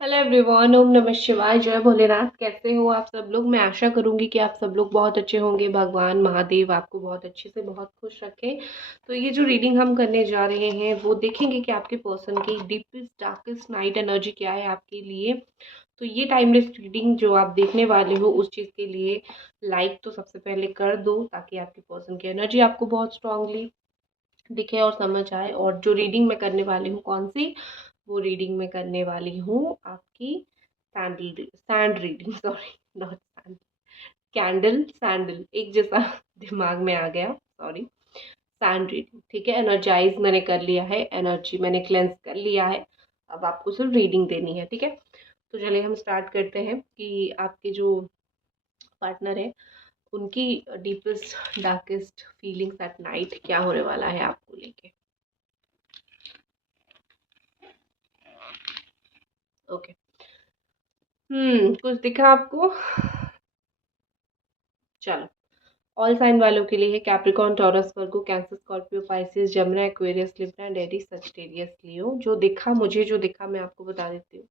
Hello everyone, ओम नमः शिवाय, जय भोलेनाथ। कैसे हो आप सब लोग? मैं आशा करूंगी कि आप सब लोग बहुत अच्छे होंगे। भगवान महादेव आपको बहुत अच्छे से बहुत खुश रखें। तो ये जो रीडिंग हम करने जा रहे हैं वो देखेंगे कि आपके पर्सन की डीपेस्ट डार्केस्ट नाइट एनर्जी क्या है आपके लिए। तो ये टाइमलेस रीडिंग जो आप देखने वाले हो उस चीज़ के लिए लाइक तो सबसे पहले कर दो, ताकि आपके पर्सन की एनर्जी आपको बहुत स्ट्रांगली दिखे और समझ आए। और जो रीडिंग मैं करने वाली हूँ कौन सी, वो रीडिंग मैं करने वाली हूँ आपकी sand reading, sorry not sand, candle sandal एक जैसा दिमाग में आ गया, सॉरी। सैंड रीडिंग, ठीक है। एनर्जाइज मैंने कर लिया है, एनर्जी मैंने क्लेंस कर लिया है। अब आपको सिर्फ रीडिंग देनी है, ठीक है। तो चलिए हम स्टार्ट करते हैं कि आपके जो पार्टनर है उनकी deepest darkest feelings at night क्या होने वाला है आपको लेके। ओके। कुछ दिखा आपको? चलो। ऑल साइन वालों के लिए है Capricorn, Taurus, Virgo, Cancer, Scorpio, Pisces, Jamuna, Aquarius, Libra and Aries, Sagittarius, Leo. जो दिखा मुझे, जो दिखा मैं आपको बता देती हूँ।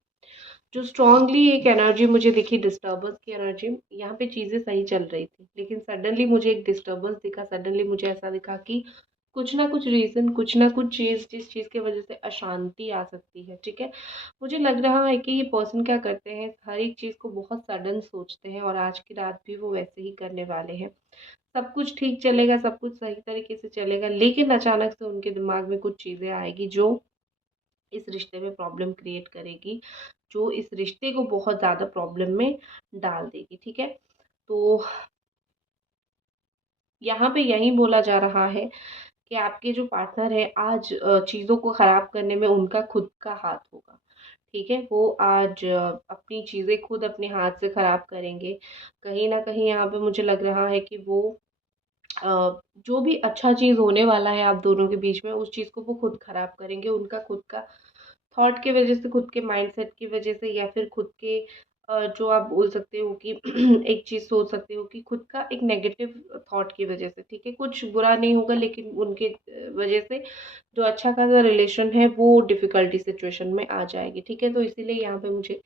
जो स्ट्रांगली एक एनर्जी मुझे दिखी, डिस्टर्बेंस की एनर्जी। यहाँ पे चीज़ें सही चल रही थी लेकिन सडनली मुझे एक डिस्टर्बेंस दिखा। सडनली मुझे ऐसा दिखा कि कुछ ना कुछ रीज़न, कुछ ना कुछ चीज़ जिस चीज़ की वजह से अशांति आ सकती है, ठीक है। मुझे लग रहा है कि ये पर्सन क्या करते हैं, हर एक चीज़ को बहुत सडन सोचते हैं और आज की रात भी वो वैसे ही करने वाले हैं। सब कुछ ठीक चलेगा, सब कुछ सही तरीके से चलेगा, लेकिन अचानक से उनके दिमाग में कुछ चीज़ें आएगी जो इस रिश्ते में प्रॉब्लम क्रिएट करेगी, जो इस रिश्ते को बहुत ज़्यादा प्रॉब्लम में डाल देगी, ठीक है। तो यहाँ पे यही बोला जा रहा है कि आपके जो पार्टनर है आज चीज़ों को ख़राब करने में उनका खुद का हाथ होगा, ठीक है। वो आज अपनी चीज़ें खुद अपने हाथ से ख़राब करेंगे। कहीं न कहीं यहाँ पे मुझे लग रहा है कि वो जो भी अच्छा चीज़ होने वाला है आप दोनों के बीच में, उस चीज़ को वो खुद ख़राब करेंगे। उनका खुद का थॉट की वज़ह से, खुद के माइंडसेट की वज़ह से, या फिर खुद के जो आप बोल सकते हो कि एक चीज़ सोच सकते हो कि खुद का एक नेगेटिव थॉट की वज़ह से, ठीक है। कुछ बुरा नहीं होगा लेकिन उनके वज़ह से जो अच्छा खासा रिलेशन है वो डिफ़िकल्टी सिचुएशन में आ जाएगी, ठीक है। तो इसीलिए यहाँ पे मुझे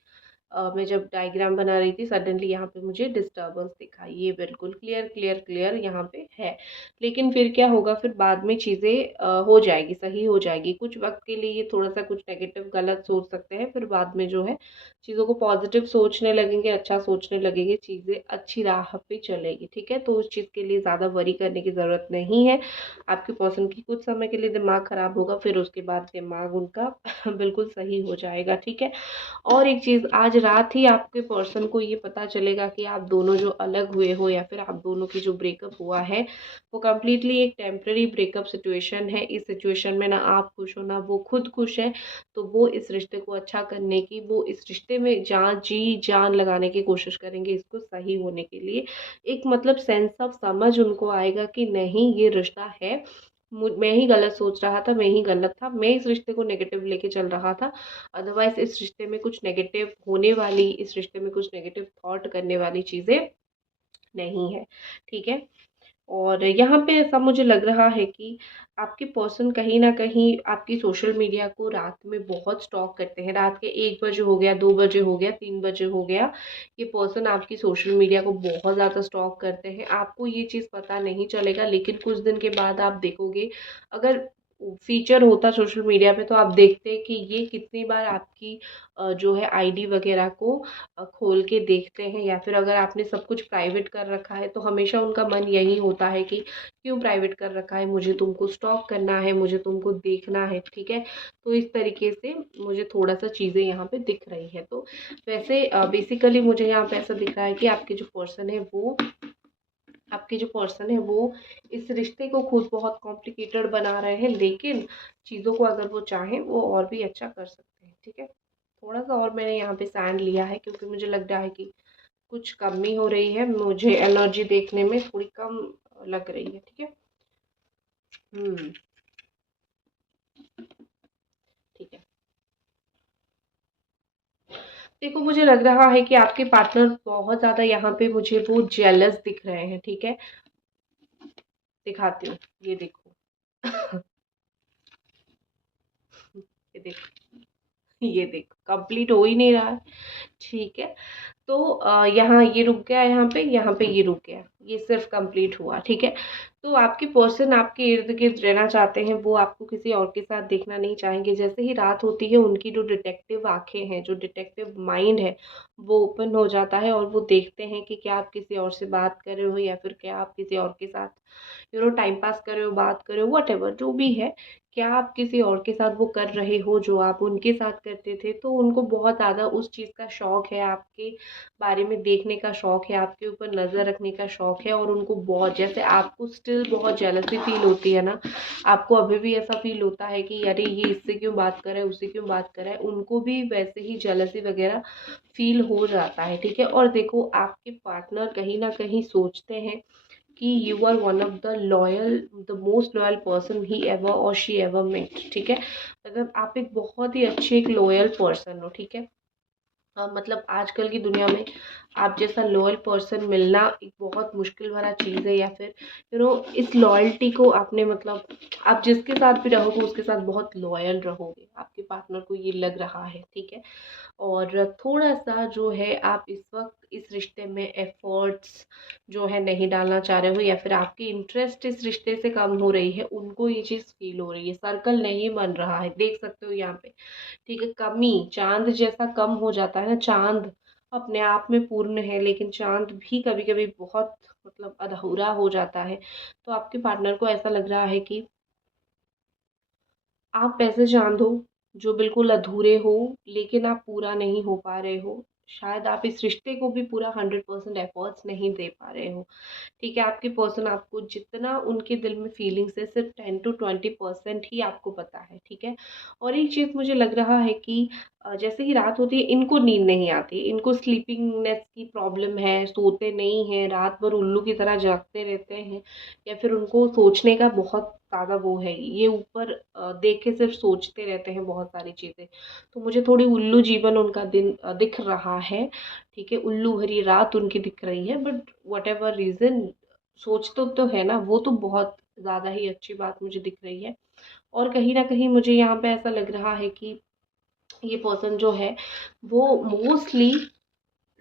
मैं जब डायग्राम बना रही थी सडनली यहाँ पे मुझे डिस्टर्बेंस दिखा। ये बिल्कुल क्लियर क्लियर क्लियर यहाँ पे है। लेकिन फिर क्या होगा, फिर बाद में चीज़ें हो जाएगी, सही हो जाएगी। कुछ वक्त के लिए ये थोड़ा सा कुछ नेगेटिव गलत सोच सकते हैं, फिर बाद में जो है चीज़ों को पॉजिटिव सोचने लगेंगे, अच्छा सोचने लगेंगे, चीज़ें अच्छी राह पे चलेगी, ठीक है। तो उस चीज़ के लिए ज़्यादा वरी करने की ज़रूरत नहीं है। आपके पर्सन की कुछ समय के लिए दिमाग खराब होगा, फिर उसके बाद दिमाग उनका बिल्कुल सही हो जाएगा, ठीक है। और एक चीज़, आज रात ही आपके पर्सन को ये पता चलेगा कि आप दोनों जो अलग हुए हो या फिर आप दोनों की जो ब्रेकअप हुआ है वो कम्प्लीटली एक टेम्प्रेरी ब्रेकअप सिचुएशन है। इस सिचुएशन में ना आप खुश हो ना वो खुद खुश है। तो वो इस रिश्ते को अच्छा करने की, वो इस रिश्ते में जान जी जान लगाने की कोशिश करेंगे इसको सही होने के लिए। एक मतलब सेंस ऑफ समझ उनको आएगा कि नहीं, ये रिश्ता है, मैं ही गलत सोच रहा था, मैं ही गलत था, मैं इस रिश्ते को नेगेटिव लेके चल रहा था। अदरवाइज इस रिश्ते में कुछ नेगेटिव होने वाली, इस रिश्ते में कुछ नेगेटिव थॉट करने वाली चीज़ें नहीं है, ठीक है। और यहाँ पे ऐसा मुझे लग रहा है कि आपके पर्सन कहीं न कहीं आपकी सोशल मीडिया को रात में बहुत स्टॉक करते हैं। रात के 1 बजे हो गया, 2 बजे हो गया, 3 बजे हो गया, ये पर्सन आपकी सोशल मीडिया को बहुत ज़्यादा स्टॉक करते हैं। आपको ये चीज़ पता नहीं चलेगा लेकिन कुछ दिन के बाद आप देखोगे, अगर फीचर होता सोशल मीडिया पे तो आप देखते कि ये कितनी बार आपकी जो है आईडी वगैरह को खोल के देखते हैं। या फिर अगर आपने सब कुछ प्राइवेट कर रखा है तो हमेशा उनका मन यही होता है कि क्यों प्राइवेट कर रखा है, मुझे तुमको स्टॉक करना है, मुझे तुमको देखना है, ठीक है। तो इस तरीके से मुझे थोड़ा सा चीज़ें यहाँ पे दिख रही है। तो वैसे बेसिकली मुझे यहाँ पे ऐसा दिख रहा है कि आपके जो पर्सन है वो इस रिश्ते को खुद बहुत कॉम्प्लिकेटेड बना रहे हैं, लेकिन चीज़ों को अगर वो चाहें वो और भी अच्छा कर सकते हैं, ठीक है। थोड़ा सा और मैंने यहाँ पे सैंड लिया है क्योंकि मुझे लग रहा है कि कुछ कमी हो रही है, मुझे एनर्जी देखने में थोड़ी कम लग रही है, ठीक है। हम्म। ठीक है। देखो, मुझे लग रहा है कि आपके पार्टनर बहुत ज़्यादा यहाँ पे मुझे वो जेलस दिख रहे हैं, ठीक है। दिखाती हूँ, ये देखो। ये देखो, ये देखो कंप्लीट हो ही नहीं रहा है। ठीक है, तो यहाँ ये रुक गया, यहाँ पे ये रुक गया, ये सिर्फ कंप्लीट हुआ। ठीक है, तो आपके पर्सन आपके इर्द गिर्द रहना चाहते हैं, वो आपको किसी और के साथ देखना नहीं चाहेंगे। जैसे ही रात होती है उनकी जो डिटेक्टिव आंखें हैं, जो डिटेक्टिव माइंड है, वो ओपन हो जाता है और वो देखते हैं कि क्या आप किसी और से बात कर रहे हो, या फिर क्या आप किसी और के साथ टाइम पास कर रहे हो, बात कर रहे हो, वट एवर जो भी है, क्या आप किसी और के साथ वो कर रहे हो जो आप उनके साथ करते थे। तो उनको बहुत ज़्यादा उस चीज़ का शौक है, आपके बारे में देखने का शौक है, आपके ऊपर नज़र रखने का शौक है। और उनको बहुत, जैसे आपको स्टिल बहुत जेलसी फील होती है ना, आपको अभी भी ऐसा फील होता है कि अरे ये इससे क्यों बात कर रहा है, उससे क्यों बात कर रहा है, उनको भी वैसे ही जेलसी वगैरह फील हो जाता है। ठीक है, और देखो आपके पार्टनर कहीं ना कहीं सोचते हैं कि you are one of the loyal, the most loyal person he ever और शी एवर मेट। ठीक है, मतलब आप एक बहुत ही अच्छे एक लॉयल पर्सन हो। ठीक है, मतलब आजकल की दुनिया में आप जैसा लॉयल पर्सन मिलना एक बहुत मुश्किल भरा चीज़ है। या फिर इस लॉयल्टी को आपने, मतलब आप जिसके साथ भी रहोगे उसके साथ बहुत लॉयल रहोगे, आपके पार्टनर को ये लग रहा है। ठीक है, और थोड़ा-सा जो है आप इस वक़्त इस रिश्ते में एफ़र्ट्स जो है नहीं डालना चाह रहे हो, या फिर आपकी इंटरेस्ट इस रिश्ते से कम हो रही है, उनको ये चीज़ फ़ील हो रही है, सर्कल नहीं बन रहा है, देख सकते हो यहाँ पे। ठीक है, कमी, चाँद जैसा कम हो जाता है ना, चाँद अपने आप में पूर्ण है, लेकिन चाँद भी कभी-कभी बहुत मतलब अधूरा हो जाता है। तो आपके पार्टनर को ऐसा लग रहा है कि आप ऐसे चाँद हो जो बिल्कुल अधूरे हो, लेकिन आप पूरा नहीं हो पा रहे हो। शायद आप इस रिश्ते को भी पूरा 100% एफर्ट्स नहीं दे पा रहे हो। ठीक है, आपके पर्सन आपको जितना उनके दिल में फीलिंग्स है सिर्फ 10 टू 20% ही आपको पता है। ठीक है, और एक चीज़ मुझे लग रहा है कि जैसे ही रात होती है इनको नींद नहीं आती, इनको स्लीपिंगनेस की प्रॉब्लम है, सोते नहीं हैं, रात भर उल्लू की तरह जागते रहते हैं, या फिर उनको सोचने का बहुत ज़्यादा वो है, ये ऊपर देख के सिर्फ सोचते रहते हैं बहुत सारी चीज़ें। तो मुझे थोड़ी उल्लू जीवन उनका दिन दिख रहा है। ठीक है, उल्लू भरी रात उनकी दिख रही है, बट व्हाटएवर रीज़न, सोच तो है ना, वो तो बहुत ज़्यादा ही अच्छी बात मुझे दिख रही है। और कहीं न कहीं मुझे यहाँ पे ऐसा लग रहा है कि ये पर्सन जो है वो मोस्टली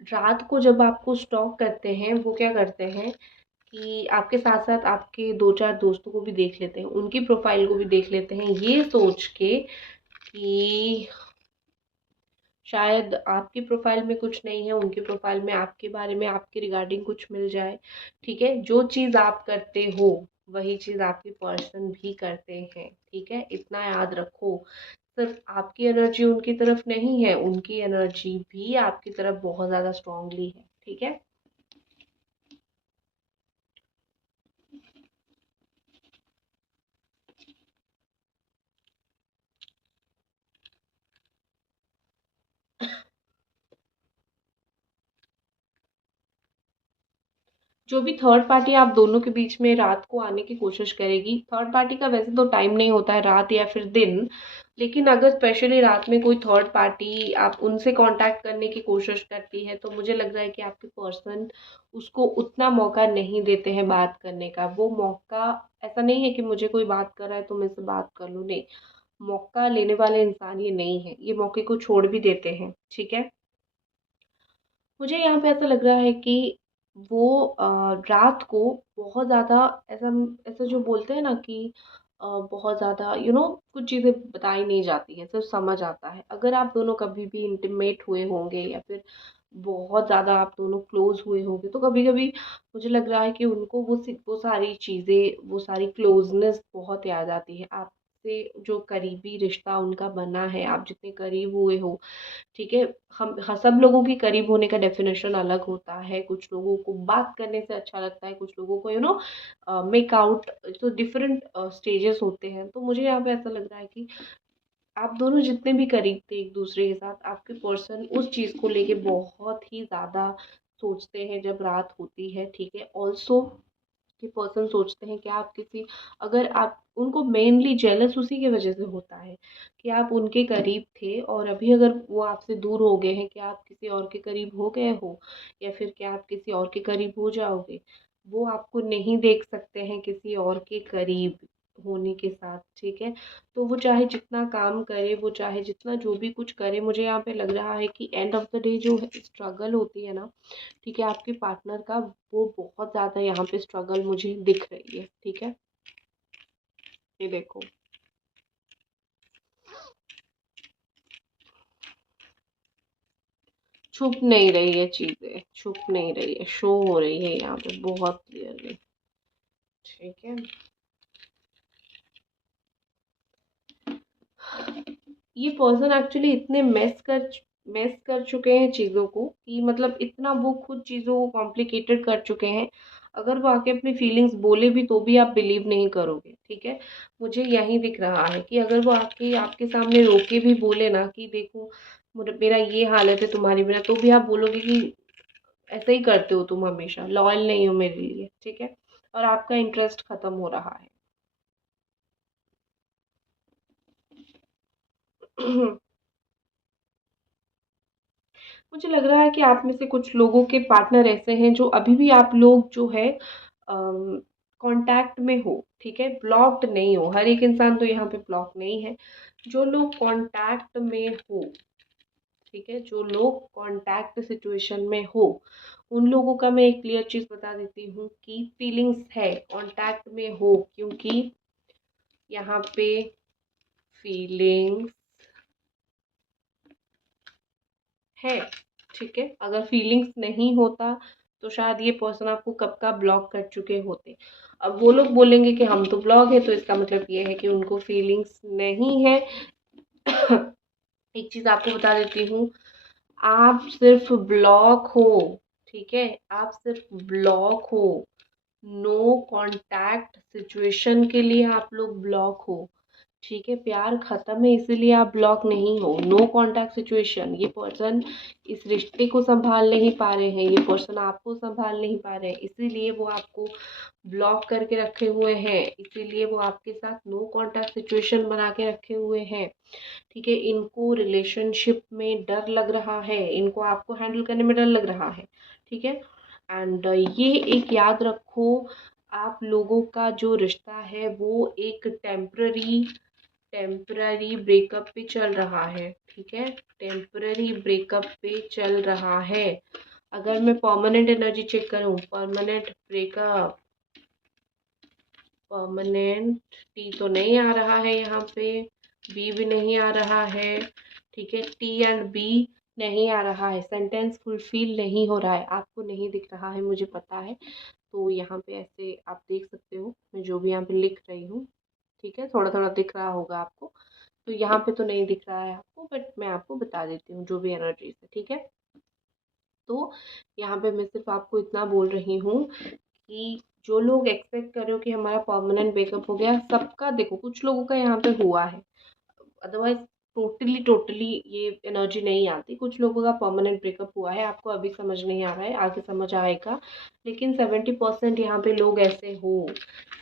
रात को जब आपको स्टॉक करते हैं, वो क्या करते हैं कि आपके साथ-साथ आपके 2-4 दोस्तों को भी देख लेते हैं, उनकी प्रोफ़ाइल को भी देख लेते हैं, ये सोच के कि शायद आपकी प्रोफ़ाइल में कुछ नहीं है, उनकी प्रोफ़ाइल में आपके बारे में, आपके रिगार्डिंग कुछ मिल जाए। ठीक है? जो चीज़ आप करते हो, वही चीज़ आपके पर्सन भी करते हैं। ठीक है? इतना याद रखो, सिर्फ़ आपकी एनर्जी उनकी तरफ नहीं है, उनकी एनर्जी भी आपकी तरफ बहुत ज़्यादा स्ट्रॉन्गली है। ठीक है? जो भी थर्ड पार्टी आप दोनों के बीच में रात को आने की कोशिश करेगी, थर्ड पार्टी का वैसे तो टाइम नहीं होता है रात या फिर दिन, लेकिन अगर स्पेशली रात में कोई थर्ड पार्टी आप उनसे कांटेक्ट करने की कोशिश करती है, तो मुझे लग रहा है कि आपके पर्सन उसको उतना मौका नहीं देते हैं बात करने का। वो मौका, ऐसा नहीं है कि मुझे कोई बात कर रहा है तो मैं इससे बात कर लूँ, नहीं। मौका लेने वाले इंसान ये नहीं है, ये मौके को छोड़ भी देते हैं। ठीक है, मुझे यहाँ पे ऐसा लग रहा है कि वो रात को बहुत ज़्यादा, ऐसा ऐसा जो बोलते हैं ना कि बहुत ज़्यादा कुछ चीज़ें बताई नहीं जाती है, सिर्फ समझ आता है। अगर आप दोनों कभी भी इंटीमेट हुए होंगे, या फिर बहुत ज़्यादा आप दोनों क्लोज हुए होंगे, तो कभी कभी मुझे लग रहा है कि उनको वो सारी चीज़ें, वो सारी क्लोजनेस बहुत याद आती है आपसे। जो करीबी रिश्ता उनका बना है, आप जितने करीब हुए हो। ठीक है, हम सब लोगों की करीब होने का डेफिनेशन अलग होता है। कुछ लोगों को बात करने से अच्छा लगता है, कुछ लोगों को मेक आउट, तो डिफरेंट स्टेजेस होते हैं। तो मुझे यहाँ पे ऐसा लग रहा है कि आप दोनों जितने भी करीब थे एक दूसरे के साथ, आपके पर्सन उस चीज़ को लेके बहुत ही ज़्यादा सोचते हैं जब रात होती है। ठीक है, ऑल्सो कि पर्सन सोचते हैं कि आप किसी, अगर आप उनको मेनली जेलस उसी की वजह से होता है कि आप उनके करीब थे, और अभी अगर वो आपसे दूर हो गए हैं, कि आप किसी और के करीब हो गए हो, या फिर क्या आप किसी और के करीब हो जाओगे, वो आपको नहीं देख सकते हैं किसी और के करीब। होने के साथ, ठीक है। तो वो चाहे जितना काम करे, वो चाहे जितना जो भी कुछ करे, मुझे यहाँ पे लग रहा है कि एंड ऑफ द डे जो स्ट्रगल होती है ना, ठीक है, आपके पार्टनर का, वो बहुत ज़्यादा यहाँ पे स्ट्रगल मुझे दिख रही है, ठीक है। ये देखो, छुप नहीं रही है चीज़ें, छुप नहीं रही है, शो हो रही है यहाँ पे बहुत क्लियरली, ठीक है। ये पर्सन एक्चुअली इतने मेस कर चुके हैं चीज़ों को कि मतलब इतना वो खुद चीज़ों को कॉम्प्लिकेटेड कर चुके हैं। अगर वो आके अपनी फीलिंग्स बोले भी तो भी आप बिलीव नहीं करोगे, ठीक है। मुझे यही दिख रहा है कि अगर वो आके आपके सामने रो के भी बोले ना कि देखो मेरा ये हालत है तुम्हारे बिना, तो भी आप बोलोगे कि ऐसे ही करते हो तुम, हमेशा लॉयल नहीं हो मेरे लिए, ठीक है। और आपका इंटरेस्ट खत्म हो रहा है। मुझे लग रहा है कि आप में से कुछ लोगों के पार्टनर ऐसे हैं जो अभी भी आप लोग जो है कांटेक्ट में हो, ठीक है, ब्लॉक्ड नहीं हो। हर एक इंसान तो यहाँ पे ब्लॉक नहीं है। जो लोग कांटेक्ट में हो, ठीक है, जो लोग कांटेक्ट सिचुएशन में हो, उन लोगों का मैं एक क्लियर चीज़ बता देती हूँ कि फीलिंग्स है, कांटेक्ट में हो, क्योंकि यहाँ पे फीलिंग्स है, ठीक है। अगर फीलिंग्स नहीं होता तो शायद ये पर्सन आपको कब का ब्लॉक कर चुके होते। अब वो लोग बोलेंगे कि हम तो ब्लॉक है, तो इसका मतलब ये है कि उनको फीलिंग्स नहीं है। एक चीज़ आपको बता देती हूँ, आप सिर्फ ब्लॉक हो, ठीक है, आप सिर्फ ब्लॉक हो, नो कांटेक्ट सिचुएशन के लिए आप लोग ब्लॉक हो, ठीक है। प्यार खत्म है इसीलिए आप ब्लॉक नहीं हो, नो कांटेक्ट सिचुएशन। ये पर्सन इस रिश्ते को संभाल नहीं पा रहे हैं, ये पर्सन आपको संभाल नहीं पा रहे हैं, इसीलिए वो आपको ब्लॉक करके रखे हुए हैं, इसीलिए वो आपके साथ नो कांटेक्ट सिचुएशन बना के रखे हुए हैं, ठीक है। इनको रिलेशनशिप में डर लग रहा है, इनको आपको हैंडल करने में डर लग रहा है, ठीक है। एंड ये एक याद रखो, आप लोगों का जो रिश्ता है वो एक टेम्पररी ब्रेकअप पे चल रहा है, ठीक है, टेम्पररी ब्रेकअप पे चल रहा है। अगर मैं परमानेंट एनर्जी चेक करूं, परमानेंट ब्रेकअप, परमानेंट टी तो नहीं आ रहा है यहाँ पे, बी भी नहीं आ रहा है, ठीक है, टी एंड बी नहीं आ रहा है, सेंटेंस फुलफिल नहीं हो रहा है, आपको नहीं दिख रहा है, मुझे पता है। तो यहाँ पे ऐसे आप देख सकते हो, मैं जो भी यहाँ पे लिख रही हूँ, ठीक है, थोड़ा थोड़ा दिख रहा होगा आपको। तो यहाँ पे तो नहीं दिख रहा है आपको, बट मैं आपको बता देती हूँ जो भी एनर्जीज है, ठीक है। तो यहाँ पे मैं सिर्फ आपको इतना बोल रही हूँ कि जो लोग एक्सपेक्ट कर रहे हो कि हमारा परमानेंट ब्रेकअप हो गया, सबका देखो कुछ लोगों का यहाँ पे हुआ है, अदरवाइज टोटली टोटली ये एनर्जी नहीं आती। कुछ लोगों का परमानेंट ब्रेकअप हुआ है, आपको अभी समझ नहीं आ रहा है, आगे समझ आएगा। लेकिन 70% यहाँ पे लोग ऐसे हो,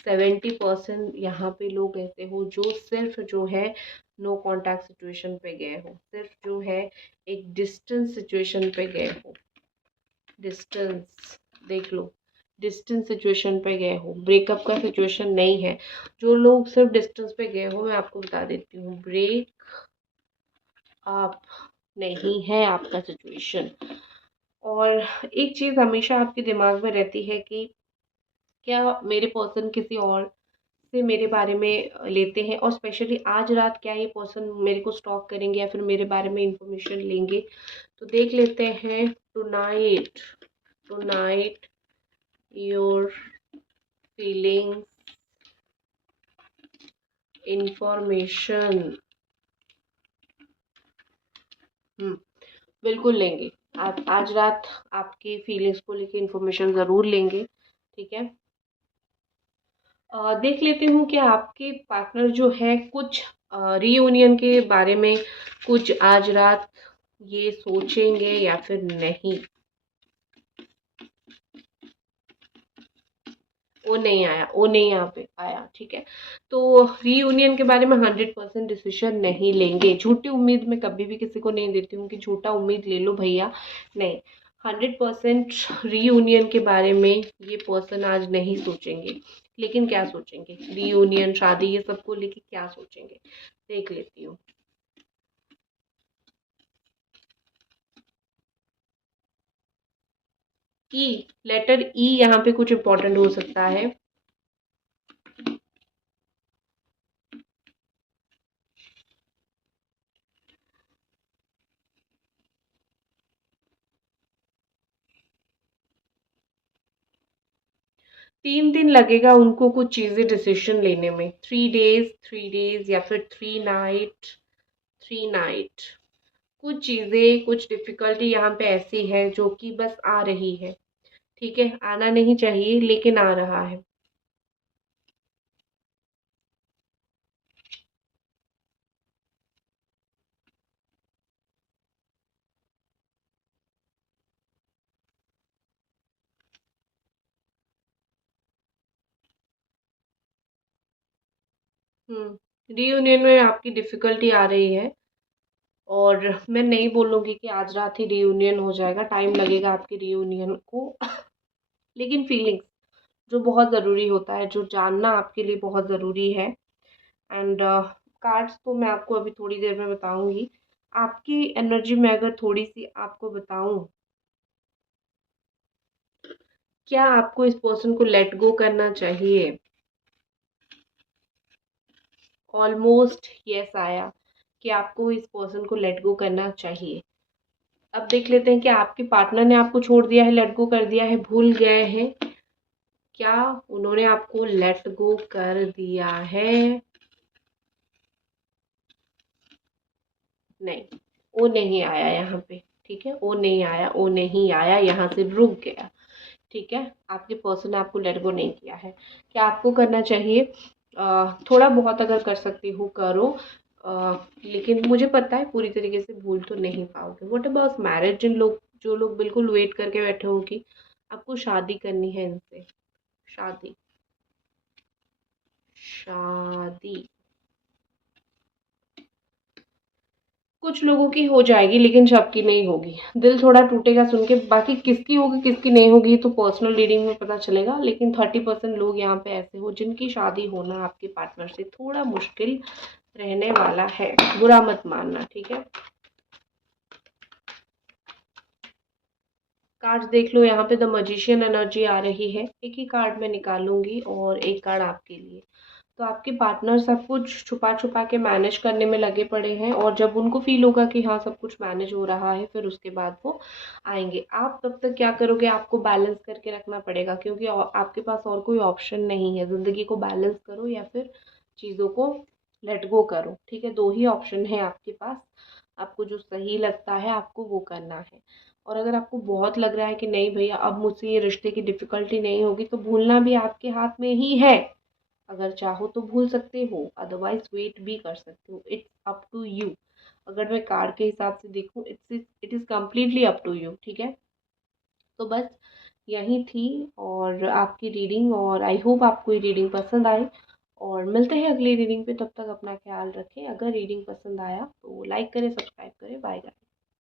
70% यहाँ पे लोग ऐसे हो जो सिर्फ जो है नो कॉन्टैक्ट सिचुएशन पे गए हो, सिर्फ जो है एक डिस्टेंस सिचुएशन पे गए हो, डिस्टेंस देख लो, डिस्टेंस सिचुएशन पे गए हो, ब्रेकअप का सिचुएशन नहीं है। जो लोग सिर्फ डिस्टेंस पे गए हो, मैं आपको बता देती हूँ, ब्रेक अप नहीं है आपका सिचुएशन। और एक चीज़ हमेशा आपके दिमाग में रहती है कि क्या मेरे पर्सन किसी और से मेरे बारे में लेते हैं, और स्पेशली आज रात क्या ये पर्सन मेरे को स्टॉक करेंगे या फिर मेरे बारे में इंफॉर्मेशन लेंगे। तो देख लेते हैं, tonight, tonight your feelings information, बिल्कुल लेंगे। आप आज रात आपकी फीलिंग्स को लेके इंफॉर्मेशन ज़रूर लेंगे, ठीक है। देख लेती हूँ कि आपके पार्टनर जो है कुछ रीयूनियन के बारे में कुछ आज रात ये सोचेंगे या फिर नहीं। वो नहीं आया, वो नहीं यहाँ पे आया, ठीक है। तो रीयूनियन के बारे में 100% डिसीजन नहीं लेंगे। झूठी उम्मीद मैं कभी भी किसी को नहीं देती हूँ कि झूठा उम्मीद ले लो भैया, नहीं। 100% रीयूनियन के बारे में ये पर्सन आज नहीं सोचेंगे, लेकिन क्या सोचेंगे, रीयूनियन, शादी, ये सबको लेके क्या सोचेंगे, देख लेती हूँ। ई, लेटर ई यहाँ पे कुछ इम्पोर्टेंट हो सकता है। तीन दिन लगेगा उनको कुछ चीज़ें डिसीजन लेने में, 3 डेज, 3 डेज या फिर 3 नाइट, 3 नाइट। कुछ चीज़ें, कुछ डिफ़िकल्टी यहाँ पे ऐसी है जो कि बस आ रही है, ठीक है? आना नहीं चाहिए लेकिन आ रहा है। रीयूनियन में आपकी डिफ़िकल्टी आ रही है और मैं नहीं बोलूँगी कि आज रात ही रीयूनियन हो जाएगा, टाइम लगेगा आपके रीयूनियन को। लेकिन फीलिंग्स जो बहुत ज़रूरी होता है, जो जानना आपके लिए बहुत ज़रूरी है। एंड कार्ड्स तो मैं आपको अभी थोड़ी देर में बताऊंगी। आपकी एनर्जी में अगर थोड़ी सी आपको बताऊं, क्या आपको इस पर्सन को लेट गो करना चाहिए? ऑलमोस्ट यस आया कि आपको इस पर्सन को लेट गो करना चाहिए। अब देख लेते हैं कि आपके पार्टनर ने आपको छोड़ दिया है, लेट गो कर दिया है, भूल गए हैं, क्या उन्होंने आपको लेट गो कर दिया है? नहीं, वो नहीं आया यहाँ पे, ठीक है? वो नहीं आया, वो नहीं आया, यहाँ से रुक गया, ठीक है? आपके पर्सन ने आपको लेट गो नहीं किया है। क्या आपको करना चाहिए? थोड़ा बहुत अगर कर सकती हो करो, लेकिन मुझे पता है पूरी तरीके से भूल तो नहीं पाओगे। What about marriage? जिन लोग, जो लोग बिल्कुल वेट करके बैठे हो कि आपको शादी करनी है इनसे, शादी, शादी, कुछ लोगों की हो जाएगी लेकिन सबकी नहीं होगी। दिल थोड़ा टूटेगा सुन के, बाकी किसकी होगी किसकी नहीं होगी तो पर्सनल रीडिंग में पता चलेगा। लेकिन 30% लोग यहाँ पे ऐसे हो जिनकी शादी होना आपके पार्टनर से थोड़ा मुश्किल रहने वाला है, बुरा मत मानना, ठीक है? कार्ड्स देख लो, यहाँ पे द मजिशियन एनर्जी आ रही है। एक ही कार्ड मैं निकालूंगी और एक कार्ड आपके लिए। तो आपके पार्टनर सब कुछ छुपा छुपा के मैनेज करने में लगे पड़े हैं और जब उनको फील होगा कि हाँ सब कुछ मैनेज हो रहा है, फिर उसके बाद वो आएंगे। आप तब तक क्या करोगे? आपको बैलेंस करके रखना पड़ेगा, क्योंकि आपके पास और कोई ऑप्शन नहीं है। ज़िंदगी को बैलेंस करो या फिर चीज़ों को लेट गो करो, ठीक है? दो ही ऑप्शन है आपके पास। आपको जो सही लगता है आपको वो करना है। और अगर आपको बहुत लग रहा है कि नहीं भैया अब मुझसे ये रिश्ते की डिफ़िकल्टी नहीं होगी, तो भूलना भी आपके हाथ में ही है। अगर चाहो तो भूल सकते हो, अदरवाइज वेट भी कर सकते हो। It's up to you. अगर मैं कार्ड के हिसाब से देखूँ, it is completely up to you, ठीक है? तो बस यही थी और आपकी रीडिंग, और आई होप आपको ये रीडिंग पसंद आई। और मिलते हैं अगली रीडिंग पे, तब तक अपना ख्याल रखें। अगर रीडिंग पसंद आया तो लाइक करें, सब्सक्राइब करें। Bye guys.